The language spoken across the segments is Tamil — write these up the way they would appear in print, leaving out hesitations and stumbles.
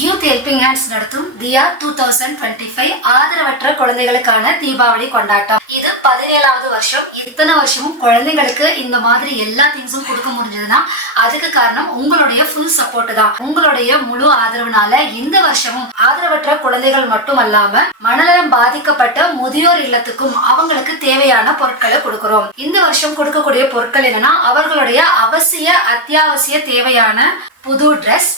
யூத் ஹெல்பிங் ஹேண்ட்ஸ் நடத்தும் தியா 2025 ஆதரவற்ற குழந்தைகளுக்கான தீபாவளி கொண்டாட்டம். இது 17வது வருஷம். இத்தனை வருஷமும் குழந்தைங்களுக்கு இந்த மாதிரி எல்லா திங்ஸும் கொடுக்க முடிஞ்சதுன்னா அதுக்கு காரணம் உங்களுடைய ஃபுல் சப்போர்ட் தான். உங்களுடைய முழு ஆதரவுனால இந்த வருஷமும் ஆதரவற்ற குழந்தைகள் மட்டுமல்லாம மனநலம் பாதிக்கப்பட்ட முதியோர் இல்லத்துக்கும் அவங்களுக்கு தேவையான பொருட்களை கொடுக்கிறோம். இந்த வருஷம் கொடுக்கக்கூடிய பொருட்கள் என்னன்னா அவர்களுடைய அவசிய அத்தியாவசிய தேவையான புது dress,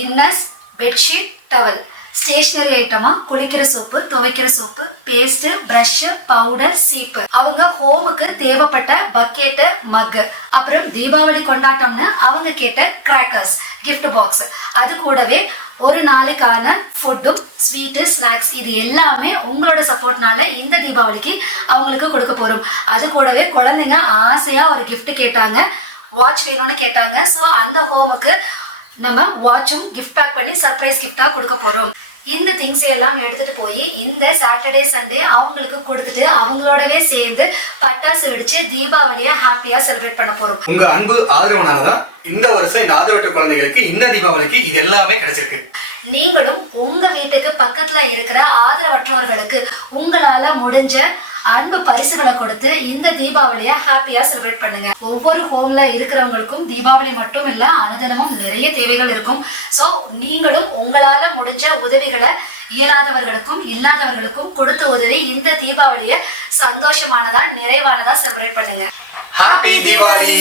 inners, bedsheet, towel, stationery ஐட்டமா குளிக்கிற சோப்பு, துவைக்கிற சோப்பு, பேஸ்ட், பிரஷ், பவுடர், சீப்பு, அவங்க ஹோமுக்கு தேவைப்பட்ட பக்கெட், மக், அப்புறம் தீபாவளி கொண்டாட்டம்னு அவங்க கேட்ட கிராக்கர்ஸ், கிஃப்ட் பாக்ஸ், அது கூடவே ஒரு நாளைக்கான ஃபுட்டும், ஸ்வீட்டு, ஸ்நாக்ஸ், இது எல்லாமே உங்களோட சப்போர்ட்னால இந்த தீபாவளிக்கு அவங்களுக்கு கொடுக்க போறோம். அது கூடவே குழந்தைங்க ஆசையா ஒரு கிஃப்ட் கேட்டாங்க, வாட்ச் வேணும்னு கேட்டாங்க. ஸோ அந்த ஹோமுக்கு நம்ம வாட்சும் கிஃப்ட் பேக் பண்ணி சர்ப்ரைஸ் கிஃப்டா கொடுக்க போறோம். இந்த திங்ஸ் எல்லாம் எடுத்துட்டு போய் இந்த சாட்டர்டே சண்டே அவங்களுக்கு கொடுத்துட்டு அவங்களோடவே சேர்ந்து பட்டாசு வெடிச்சு தீபாவளியை ஹாப்பியா செலிப்ரேட் பண்ண போறோம். உங்க அன்பு ஆதரவுனாலதான் இந்த வருஷம் இந்த ஆதரவற்ற குழந்தைகளுக்கு இந்த தீபாவளிக்கு இது எல்லாமே கிடைச்சிருக்கு. நீங்களும் உங்க வீட்டுக்கு பக்கத்துல இருக்கிற ஆதரவற்றவர்களுக்கு உங்களால முடிஞ்ச அன்பு பரிசுகளை கொடுத்து இந்த தீபாவளிய ஹாப்பியா செலிப்ரேட் பண்ணுங்க. ஒவ்வொரு ஹோம்ல இருக்கிறவங்களுக்கும் தீபாவளி மட்டும் இல்ல, அனுதினமும் நிறைய தேவைகள் இருக்கும். சோ நீங்களும் உங்களால முடிஞ்ச உதவிகளை இயலாதவர்களுக்கும் இல்லாதவர்களுக்கும் கொடுத்த உதவி இந்த தீபாவளிய சந்தோஷமானதா நிறைவானதா செலிப்ரேட் பண்ணுங்க. ஹாப்பி தீபாவளி.